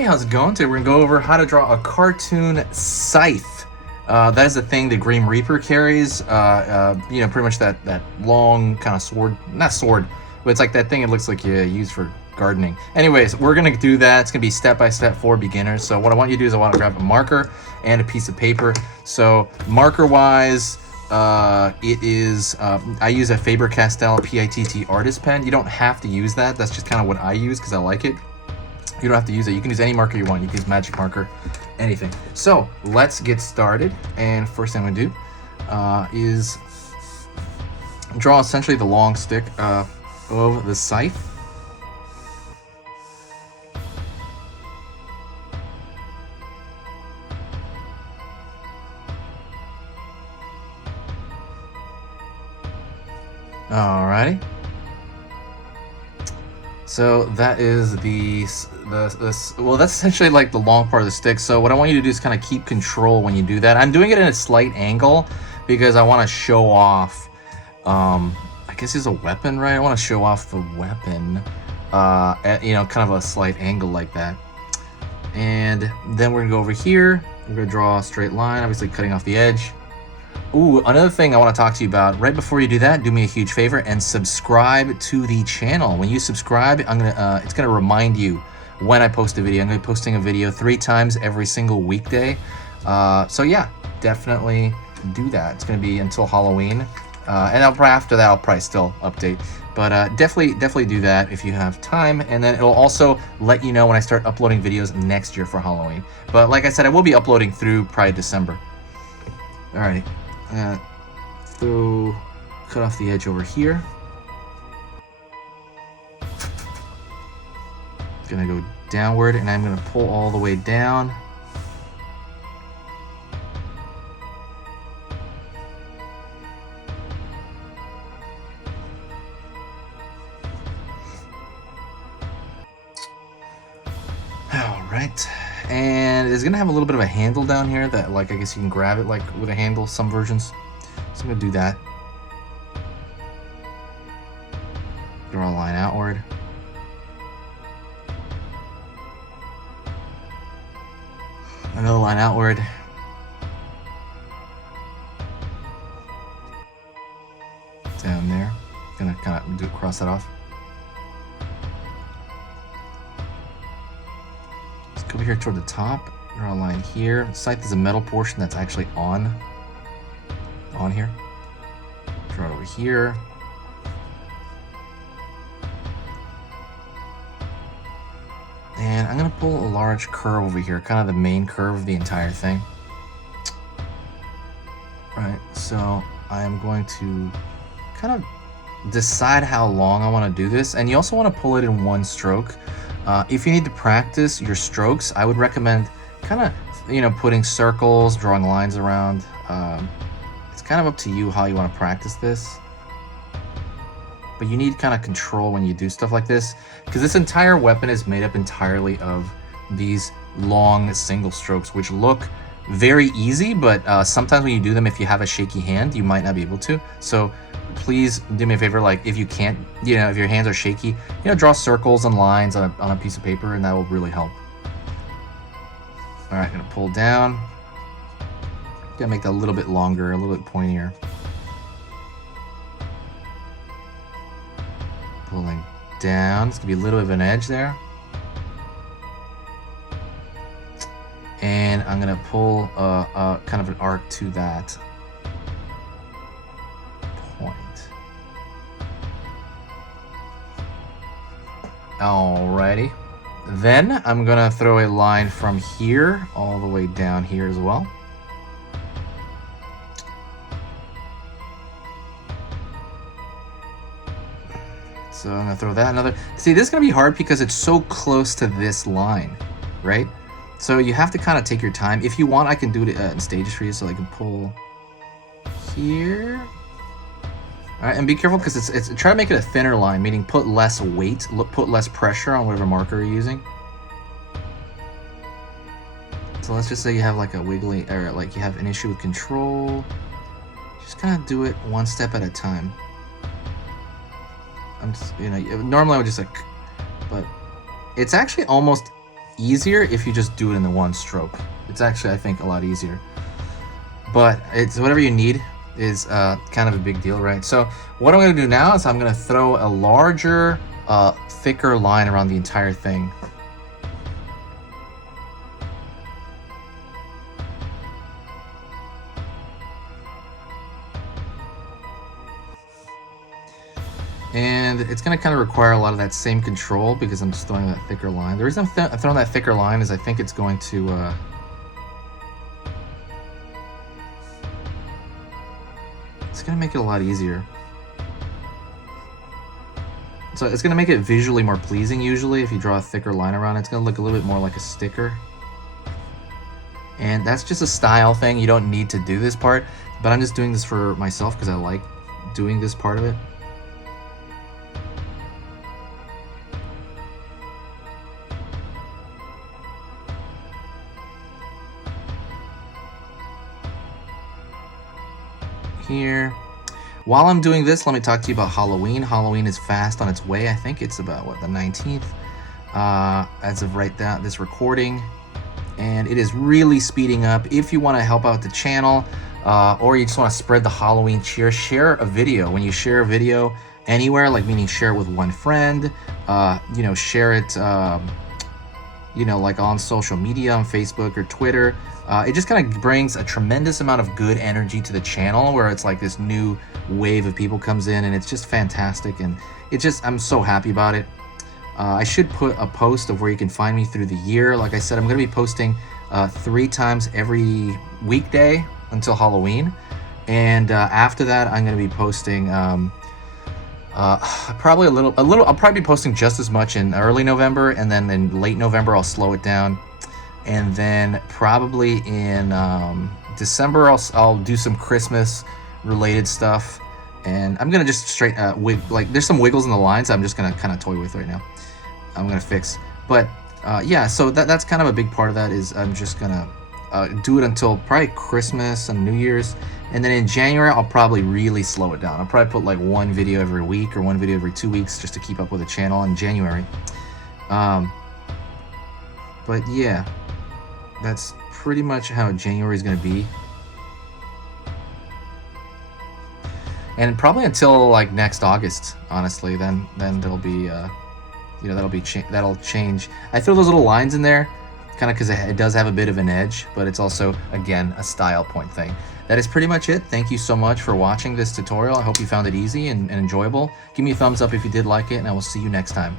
Hey, how's it going? Today we're gonna go over how to draw a cartoon Scythe. That is the thing the Grim Reaper carries. You know, pretty much that long kind of sword, not sword, but it's like that thing it looks like you use for gardening. Anyways, we're gonna do that. It's gonna be step-by-step for beginners. So what I want you to do is I want to grab a marker and a piece of paper. So marker-wise, it is, I use a Faber-Castell PITT artist pen. You don't have to use that. That's just kind of what I use because I like it. You don't have to use it. You can use any marker you want. You can use magic marker, anything. So let's get started. And first thing I'm gonna do is draw essentially the long stick of the scythe. Alrighty. So that is well, that's essentially like the long part of the stick. So what I want you to do is kind of keep control when you do that. I'm doing it in a slight angle because I want to show off, I guess it's a weapon, right? I want to show off the weapon, at, you know, kind of a slight angle like that. And then we're gonna go over here. We're gonna draw a straight line, obviously cutting off the edge. Ooh, another thing I want to talk to you about. Right before you do that, do me a huge favor and subscribe to the channel. When you subscribe, it's gonna remind you when I post a video. I'm gonna be posting a video 3 times every single weekday. So yeah, definitely do that. It's gonna be until Halloween, and after that I'll probably still update. But definitely do that if you have time, and then it'll also let you know when I start uploading videos next year for Halloween. But like I said, I will be uploading through probably December. Alrighty. Cut off the edge over here. Gonna go downward, and I'm gonna pull all the way down. All right. And it's gonna have a little bit of a handle down here that, like, I guess you can grab it like with a handle, some versions. So I'm gonna do that. Draw a line outward. Another line outward. Down there. Gonna kind of cross that off. Over here toward the top, draw a line here. Scythe is a metal portion that's actually on here. Draw it over here. And I'm gonna pull a large curve over here, kind of the main curve of the entire thing. Right, so I'm going to kind of decide how long I want to do this, and you also want to pull it in one stroke. If you need to practice your strokes, I would recommend kind of, you know, putting circles, drawing lines around. It's kind of up to you how you want to practice this. But you need kind of control when you do stuff like this, because this entire weapon is made up entirely of these long single strokes, which look very easy, but sometimes when you do them, if you have a shaky hand, you might not be able to. So please do me a favor, like if you can't, you know, if your hands are shaky, you know, draw circles and lines on a piece of paper, and that will really help. All right, gonna pull down. Gonna make that a little bit longer, a little bit pointier. Pulling down. It's gonna be a little bit of an edge there. And I'm gonna pull kind of an arc to that point. Alrighty. Then I'm gonna throw a line from here all the way down here as well. So I'm gonna throw that another. See, this is gonna be hard because it's so close to this line, right? So you have to kind of take your time. If you want, I can do it in stages for you, so I can pull here. All right, and be careful because it's try to make it a thinner line, meaning put less weight, put less pressure on whatever marker you're using. So let's just say you have like a wiggly, or like you have an issue with control. Just kind of do it one step at a time. I'm just, you know, normally I would just like, but it's actually almost easier if you just do it in the one stroke. It's actually, I think, a lot easier. But it's whatever you need is kind of a big deal, right? So what I'm going to do now is I'm going to throw a larger, thicker line around the entire thing. And it's going to kind of require a lot of that same control because I'm just throwing that thicker line. The reason I'm throwing that thicker line is I think it's going to... it's going to make it a lot easier. So it's going to make it visually more pleasing usually if you draw a thicker line around it. It's going to look a little bit more like a sticker. And that's just a style thing. You don't need to do this part, but I'm just doing this for myself because I like doing this part of it. Here. While I'm doing this, let me talk to you about Halloween. Halloween is fast on its way. I think it's about, what, the 19th as of right now, this recording. And it is really speeding up. If you want to help out the channel or you just want to spread the Halloween cheer, share a video. When you share a video anywhere, like meaning share it with one friend, you know, share it, you know, like on social media, on Facebook or Twitter. It just kind of brings a tremendous amount of good energy to the channel where it's like this new wave of people comes in and it's just fantastic. And it's just, I'm so happy about it. I should put a post of where you can find me through the year. Like I said, I'm going to be posting 3 times every weekday until Halloween. And after that, I'm going to be posting probably a little, I'll probably be posting just as much in early November, and then in late November, I'll slow it down. And then probably in December, I'll do some Christmas related stuff. And I'm going to just straight, like there's some wiggles in the lines I'm just going to kind of toy with right now. I'm going to fix. But yeah, so that's kind of a big part of that is I'm just going to do it until probably Christmas and New Year's. And then in January, I'll probably really slow it down. I'll probably put like 1 video every week or 1 video every 2 weeks just to keep up with the channel in January. But yeah, that's pretty much how January is going to be. And probably until like next August, honestly, then there'll be, you know, that'll change. I throw those little lines in there kind of because it does have a bit of an edge, but it's also, again, a style point thing. That is pretty much it. Thank you so much for watching this tutorial. I hope you found it easy and enjoyable. Give me a thumbs up if you did like it, and I will see you next time.